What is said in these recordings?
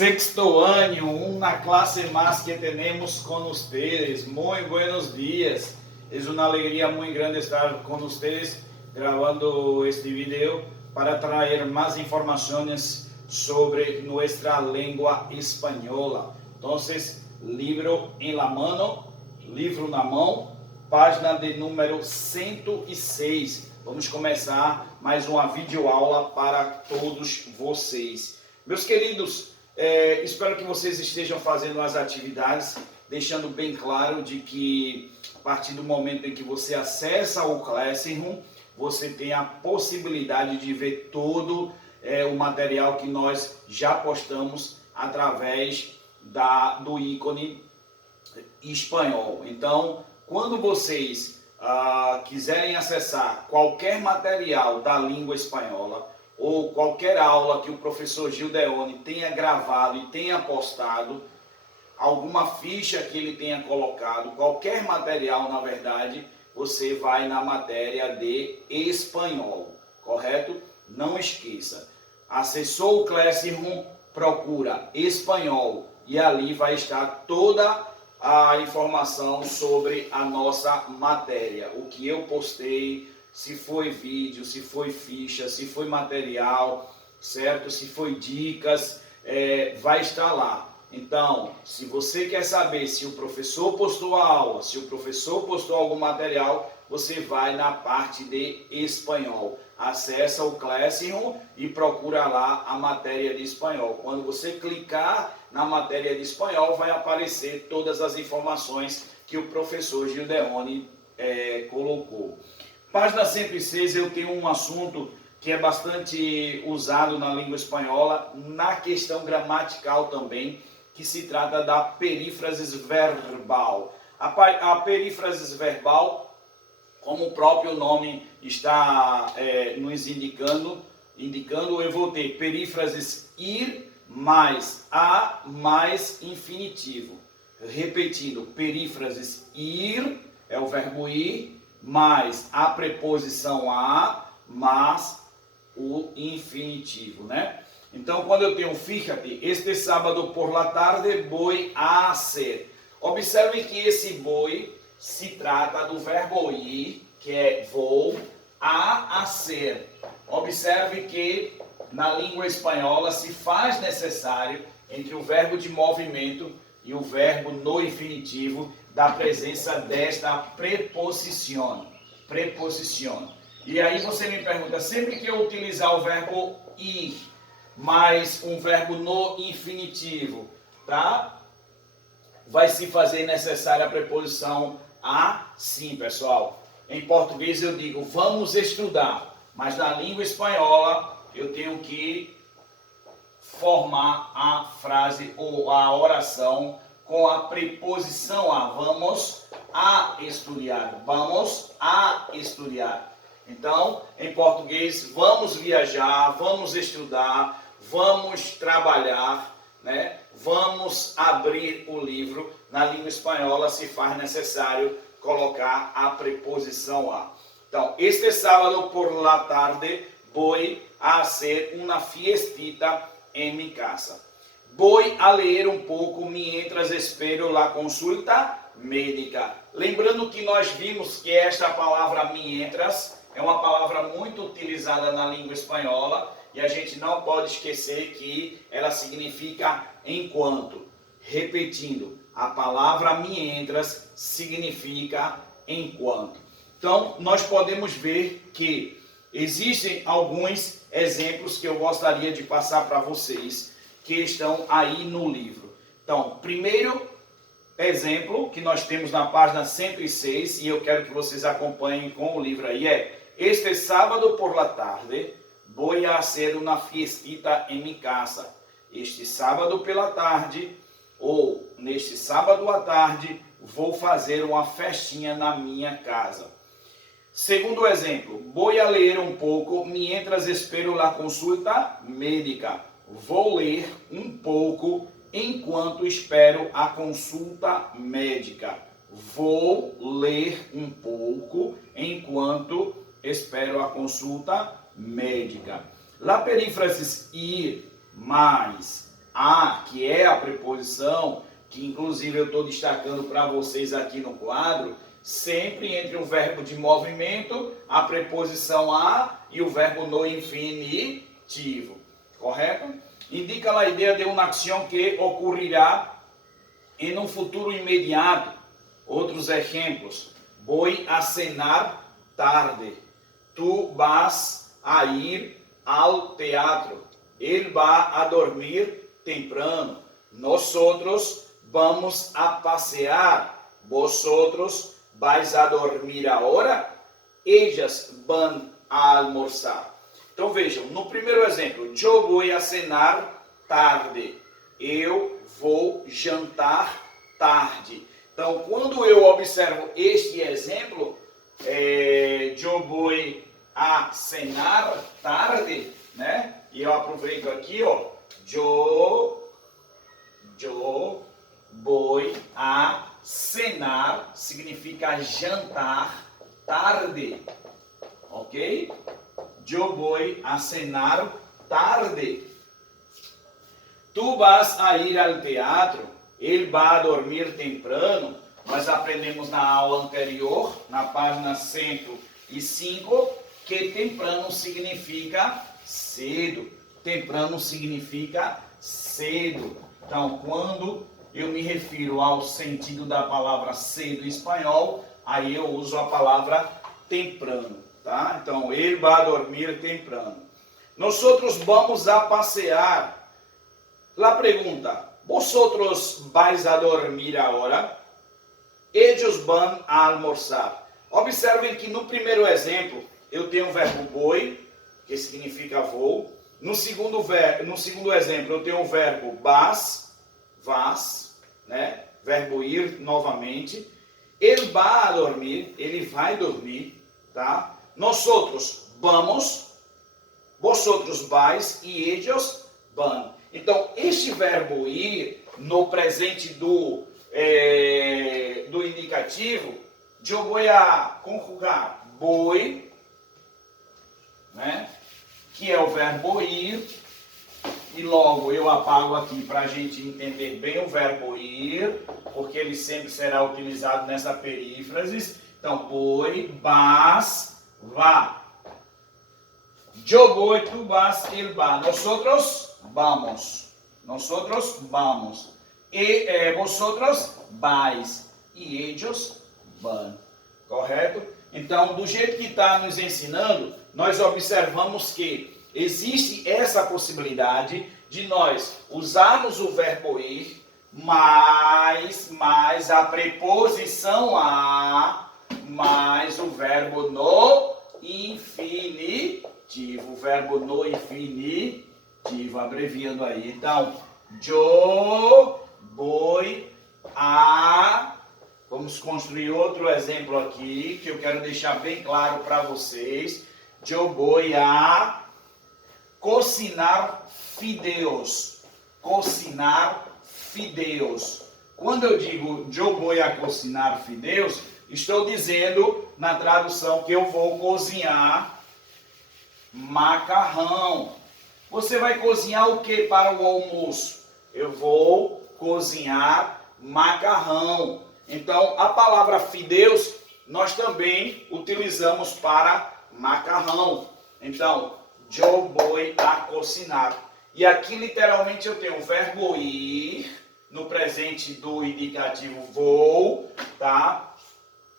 Sexto año, una clase más que tenemos con ustedes. Muy buenos días. Es una alegría muy grande estar con ustedes grabando este video para traer más informaciones sobre nuestra lengua española. Entonces, livro na mão, página de número 106. Vamos começar mais uma videoaula para todos vocês. Meus queridos, espero que vocês estejam fazendo as atividades, deixando bem claro de que a partir do momento em que você acessa o Classroom, você tem a possibilidade de ver todo o material que nós já postamos através do ícone espanhol. Então, quando vocês quiserem acessar qualquer material da língua espanhola, ou qualquer aula que o professor Gildeone tenha gravado e tenha postado, alguma ficha que ele tenha colocado, qualquer material, na verdade, você vai na matéria de espanhol, correto? Não esqueça, acessou o Classroom, procura espanhol e ali vai estar toda a informação sobre a nossa matéria, o que eu postei, se foi vídeo, se foi ficha, se foi material, certo? Se foi dicas, vai estar lá. Então, se você quer saber se o professor postou a aula, se o professor postou algum material, você vai na parte de espanhol. Acessa o Classroom e procura lá a matéria de espanhol. Quando você clicar na matéria de espanhol, vai aparecer todas as informações que o professor Gildeone colocou. Página 106, eu tenho um assunto que é bastante usado na língua espanhola, na questão gramatical também, que se trata da perífrasis verbal. A perífrasis verbal, como o próprio nome está nos indicando, eu vou ter perífrasis ir mais a mais infinitivo. Repetindo, perífrasis ir é o verbo ir, mais a preposição a, mais o infinitivo, né? Então, quando eu tenho fíjate, este sábado por la tarde voy a hacer. Observe que esse voy se trata do verbo ir, que é vou, a hacer. Observe que na língua espanhola se faz necessário entre o verbo de movimento e o verbo no infinitivo da presença desta preposição. E aí você me pergunta, sempre que eu utilizar o verbo ir mais um verbo no infinitivo, tá? Vai se fazer necessária a preposição a, sim, pessoal. Em português eu digo vamos estudar, mas na língua espanhola eu tenho que formar a frase ou a oração com a preposição a. Vamos a estudar. Vamos a estudar. Então, em português, vamos viajar, vamos estudar, vamos trabalhar, né? Vamos abrir o livro. Na língua espanhola se faz necessário colocar a preposição a. Então, este sábado por la tarde voy a hacer una fiestita en mi casa. Voy a ler um pouco mientras espero la consulta médica. Lembrando que nós vimos que esta palavra mientras é uma palavra muito utilizada na língua espanhola e a gente não pode esquecer que ela significa enquanto. Repetindo, a palavra mientras significa enquanto. Então, nós podemos ver que existem alguns exemplos que eu gostaria de passar para vocês que estão aí no livro. Então, primeiro exemplo que nós temos na página 106 e eu quero que vocês acompanhem com o livro aí é: este sábado por la tarde voy a hacer una fiestita en mi casa. Este sábado pela tarde ou neste sábado à tarde vou fazer uma festinha na minha casa. Segundo exemplo, voy a ler um pouco mientras espero la consulta médica. Vou ler um pouco enquanto espero a consulta médica. Vou ler um pouco enquanto espero a consulta médica. La perífrasis ir mais a, que é a preposição, que inclusive eu estou destacando para vocês aqui no quadro, sempre entre o verbo de movimento, a preposição a e o verbo no infinitivo, correto? Indica a ideia de uma ação que ocorrerá em um futuro imediato. Outros exemplos: vou a cenar tarde, tu vas a ir ao teatro, ele vai a dormir temprano, nosotros vamos a passear, vosotros vais a dormir agora, ellas van a almoçar. Então vejam, no primeiro exemplo, eu vou a cenar tarde, eu vou jantar tarde. Então, quando eu observo este exemplo, eu vou a cenar tarde, né? E eu aproveito aqui, ó, eu vou a cenar, significa jantar tarde, ok? Eu vou a cenar tarde. Tu vas a ir ao teatro, ele vai dormir temprano. Nós aprendemos na aula anterior, na página 105, que temprano significa cedo. Temprano significa cedo. Então, quando eu me refiro ao sentido da palavra cedo em espanhol, aí eu uso a palavra temprano, tá? Então, ele vai dormir temprano. Nós vamos a passear. La pregunta: vosotros vais a dormir agora? Ellos van a almoçar. Observem que no primeiro exemplo eu tenho o verbo vou, que significa vou. No segundo exemplo eu tenho o verbo vas, né? Verbo ir novamente. Ele vai a dormir, ele vai dormir, tá? Nós vamos, vosotros vais e ellos van. Então, este verbo ir, no presente do indicativo, eu vou a conjugar vou, né? Que é o verbo ir, e logo eu apago aqui para a gente entender bem o verbo ir, porque ele sempre será utilizado nessa perífrase. Então, vou, vas, vá. Eu vou, tu vas, ele va. Nosotros vamos. Nosotros vamos. E vosotros vais. E ellos van. Correto? Então, do jeito que está nos ensinando, nós observamos que existe essa possibilidade de nós usarmos o verbo ir, mais a preposição a, mais o verbo no infinitivo. O verbo no infinitivo, abreviando aí. Então, eu vou a... Vamos construir outro exemplo aqui, que eu quero deixar bem claro para vocês. Eu vou a cocinar fideos. Cocinar fideos. Quando eu digo eu vou a cocinar fideos, estou dizendo na tradução que eu vou cozinhar macarrão. Você vai cozinhar o que para o almoço? Eu vou cozinhar macarrão. Então, a palavra fideus nós também utilizamos para macarrão. Então, eu vou a cocinar. E aqui, literalmente, eu tenho o verbo ir, no presente do indicativo vou, tá?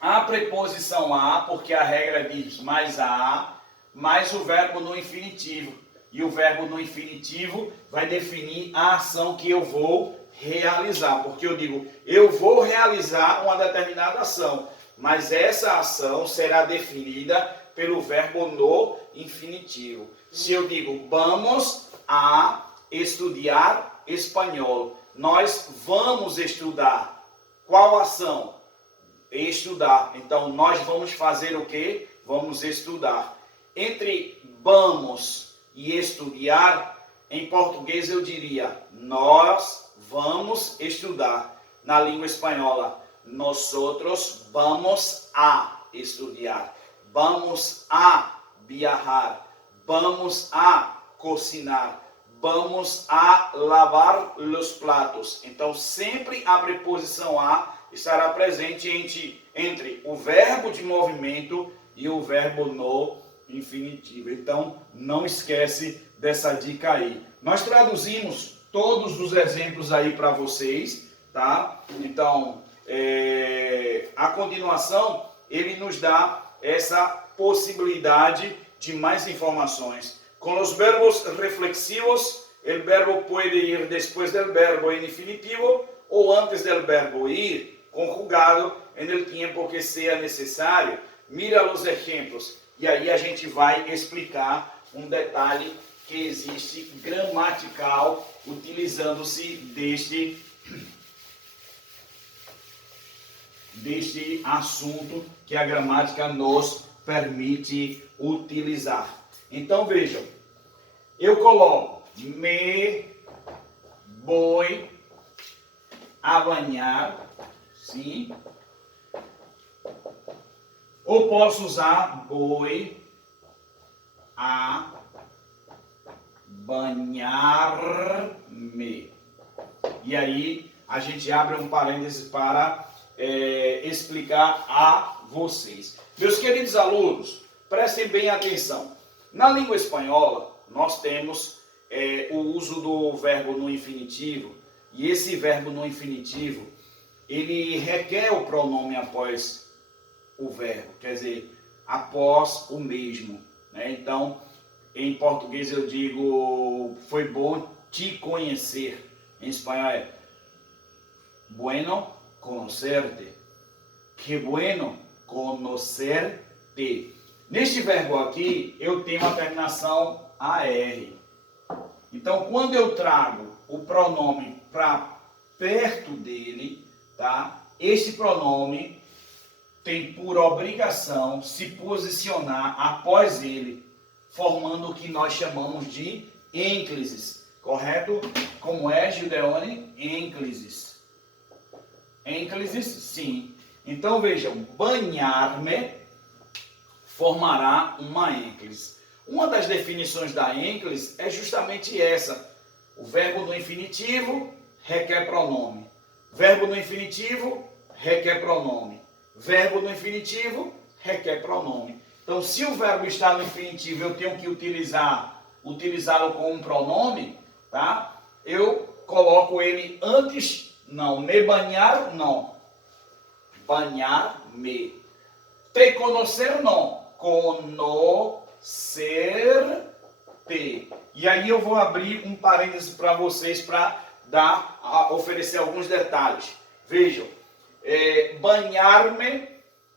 A preposição a, porque a regra diz mais a, mais o verbo no infinitivo. E o verbo no infinitivo vai definir a ação que eu vou realizar. Porque eu digo, eu vou realizar uma determinada ação, mas essa ação será definida pelo verbo no infinitivo. Se eu digo, vamos a estudar espanhol, nós vamos estudar. Qual ação? Estudar. Então, nós vamos fazer o quê? Vamos estudar. Entre vamos e estudar, em português eu diria, nós vamos estudar. Na língua espanhola, nosotros vamos a estudar. Vamos a viajar. Vamos a cocinar. vamos a lavar los platos. Então, sempre a preposição a estará presente entre o verbo de movimento e o verbo no infinitivo. Então, não esquece dessa dica aí. Nós traduzimos todos os exemplos aí para vocês, tá? Então, a continuação, ele nos dá essa possibilidade de mais informações. Com os verbos reflexivos, o verbo pode ir depois do verbo em infinitivo ou antes do verbo ir, conjugado no tempo que seja necessário. Mira os exemplos. E aí a gente vai explicar um detalhe que existe gramatical utilizando-se deste assunto que a gramática nos permite utilizar. Então vejam, eu coloco me vou a banhar, sim? Ou posso usar vou a banhar-me. E aí a gente abre um parêntese para explicar a vocês. Meus queridos alunos, prestem bem atenção. Na língua espanhola, nós temos o uso do verbo no infinitivo. E esse verbo no infinitivo, ele requer o pronome após o verbo, quer dizer, após o mesmo, né? Então, em português eu digo, foi bom te conhecer. Em espanhol é bueno conocerte. Que bueno conocerte. Neste verbo aqui, eu tenho a terminação AR. Então, quando eu trago o pronome para perto dele, tá? Este pronome tem por obrigação se posicionar após ele, formando o que nós chamamos de ênclises, correto? Como é, Gideone? Ênclises. Ênclises, sim. Então vejam, banhar-me formará uma ênclise. Uma das definições da ênclise é justamente essa. O verbo no infinitivo requer pronome. Verbo no infinitivo requer pronome. Verbo no infinitivo requer pronome. Então, se o verbo está no infinitivo, eu tenho que utilizá-lo com um pronome, tá? Eu coloco ele antes, não. Me banhar, não. Banhar-me. Te conhecer, não. Conhecer-te. E aí eu vou abrir um parêntese para vocês para oferecer alguns detalhes. Vejam, banhar-me,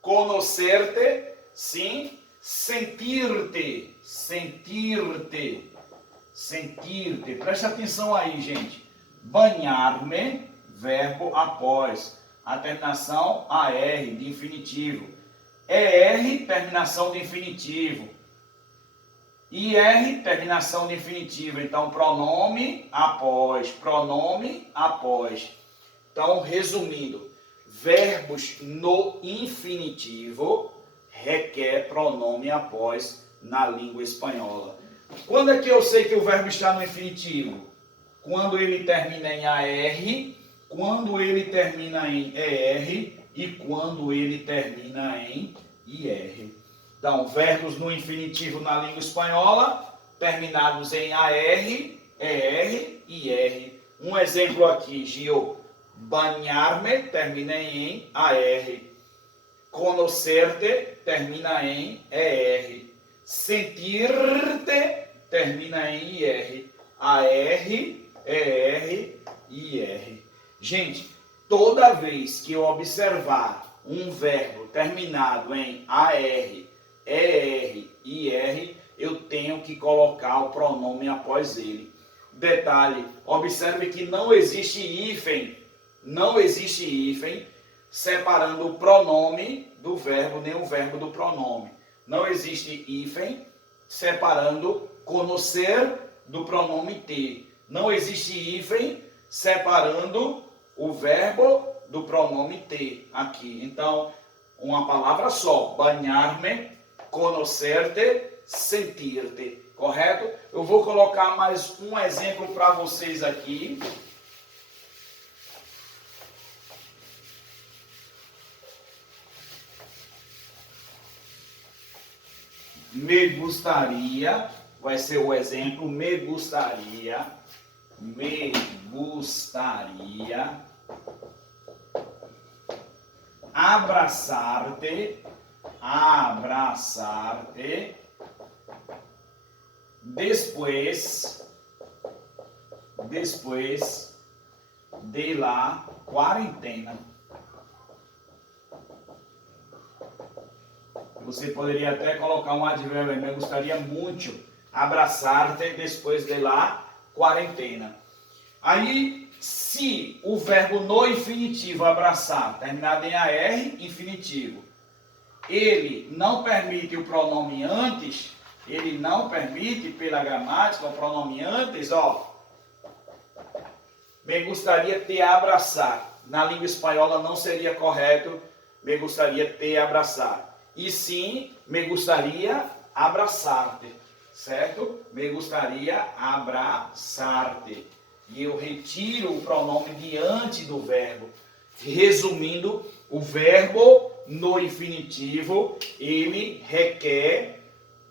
conhecer-te, sim, sentir-te, sentir-te, sentir-te. Preste atenção aí, gente. Banhar-me, verbo após a terminação AR de infinitivo. ER, terminação de infinitivo. IR, terminação de infinitivo. Então, pronome após, pronome após. Então, resumindo, verbos no infinitivo requer pronome após na língua espanhola. Quando é que eu sei que o verbo está no infinitivo? Quando ele termina em AR, quando ele termina em ER e quando ele termina em IR. Então, verbos no infinitivo na língua espanhola, terminados em AR, ER e IR. Um exemplo aqui, Gio. Banhar-me termina em AR. Conhecer-te termina em ER. Sentir-te termina em IR. AR, ER e IR. Gente, toda vez que eu observar um verbo terminado em AR, ER e IR, eu tenho que colocar o pronome após ele. Detalhe, observe que não existe hífen separando o pronome do verbo, nem o verbo do pronome. Não existe hífen separando conhecer do pronome ter. Não existe hífen separando o verbo do pronome ter aqui. Então, uma palavra só, banhar-me, conhecer-te, sentir-te. correto? Eu vou colocar mais um exemplo para vocês aqui. Me gustaria, vai ser o exemplo, me gustaria abraçar-te, depois de la quarentena. Você poderia até colocar um advérbio, me gostaria muito abraçar-te depois de la quarentena. Aí, se o verbo no infinitivo abraçar, terminado em AR, infinitivo, ele não permite o pronome antes, ele não permite, pela gramática, o pronome antes, ó, me gostaria te abraçar. Na língua espanhola não seria correto, me gostaria te abraçar. E sim, me gostaria abraçar-te, certo? Me gostaria abraçar-te. E eu retiro o pronome diante do verbo. Resumindo, o verbo no infinitivo, ele requer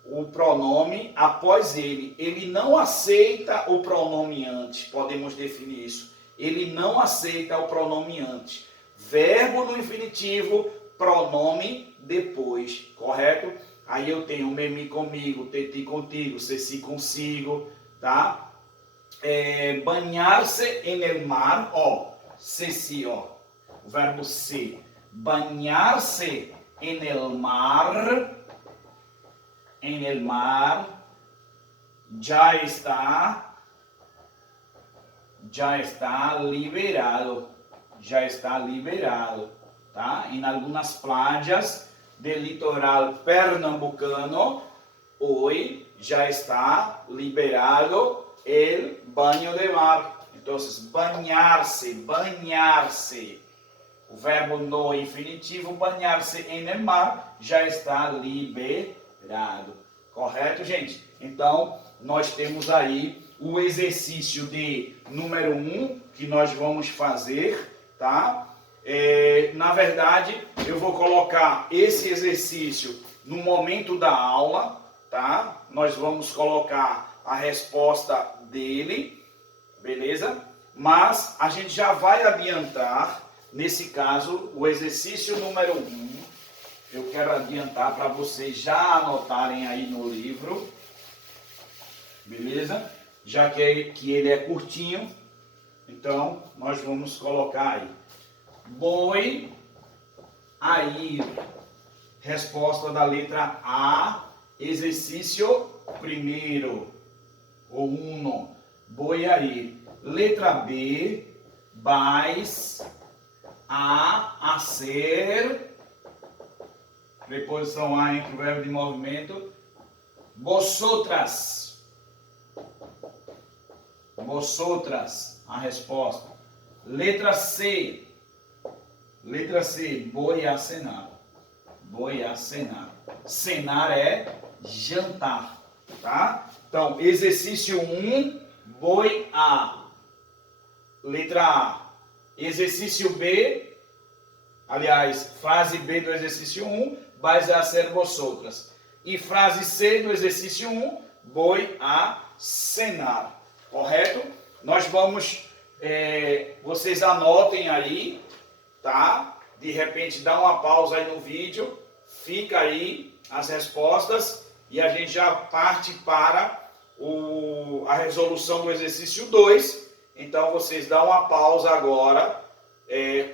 o pronome após ele. Ele não aceita o pronome antes, podemos definir isso. Ele não aceita o pronome antes. Verbo no infinitivo, pronome depois, correto? Aí eu tenho me comigo, te contigo, se consigo, tá? Banhar-se en el mar, ó, se, ó, o verbo se. Banhar-se en el mar, já está liberado, tá? Em algumas praias do litoral pernambucano, hoje já está liberado o banho de mar. Então, banhar-se, o verbo no infinitivo, banhar-se en el mar, já está liberado. Correto, gente? Então, nós temos aí o exercício de número 1 que nós vamos fazer, tá? Na verdade, eu vou colocar esse exercício no momento da aula, tá? Nós vamos colocar a resposta dele, beleza? Mas a gente já vai adiantar, nesse caso, o exercício número 1. Eu quero adiantar para vocês já anotarem aí no livro, beleza? Já que ele é curtinho, então nós vamos colocar aí. Voy a ir. Resposta da letra A, exercício primeiro, ou 1. Voy a ir. Letra B, vais a hacer. Preposição a entre o verbo de movimento. Vosotras. A resposta. Letra C, voy a cenar. Cenar é jantar, tá? Então, exercício 1, voy a. Letra A. Exercício B, aliás, frase B do exercício 1, vais a hacer vosotras. E frase C do exercício 1, voy a cenar. Correto? Nós vamos, vocês anotem aí, tá? De repente dá uma pausa aí no vídeo, fica aí as respostas e a gente já parte para a resolução do exercício 2. Então vocês dão uma pausa agora,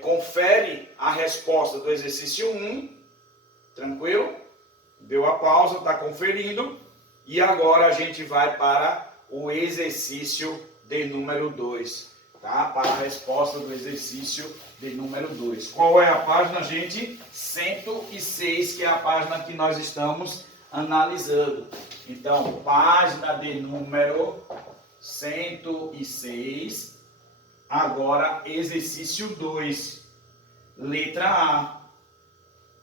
confere a resposta do exercício 1, tranquilo? Deu a pausa, está conferindo e agora a gente vai para o exercício de número 2, tá? Para a resposta do exercício de número 2. Qual é a página, gente? 106, que é a página que nós estamos analisando. Então, página de número 106. Agora, exercício 2. Letra A.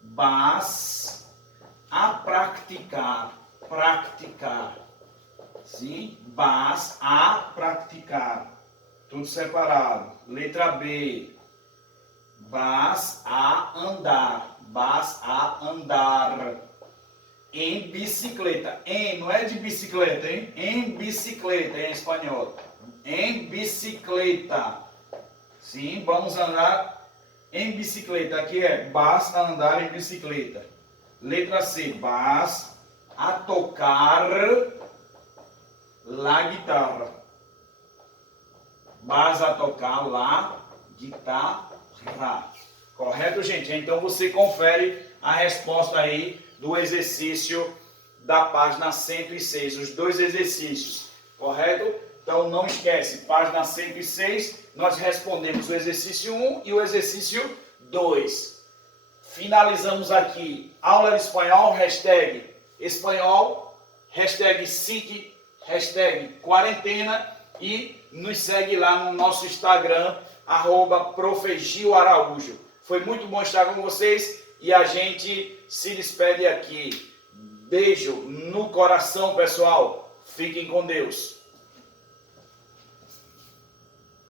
Vas a praticar. Sim, vas a praticar. Tudo separado. Letra B. Vas a andar. Vas a andar. Em bicicleta. Em, não é de bicicleta, hein? Em bicicleta, em espanhol. Em bicicleta. Sim, vamos andar em bicicleta. Aqui é vas a andar em bicicleta. Letra C. Vas a tocar la guitarra. Vas a tocar la guitarra. Correto, gente? Então você confere a resposta aí do exercício da página 106, os dois exercícios, correto? Então não esquece, página 106, nós respondemos o exercício 1 e o exercício 2. Finalizamos aqui, aula de espanhol, hashtag SIC, hashtag quarentena e nos segue lá no nosso Instagram, @Prof.Gil.Araújo. Foi muito bom estar com vocês e a gente se despede aqui. Beijo no coração, pessoal. Fiquem com Deus.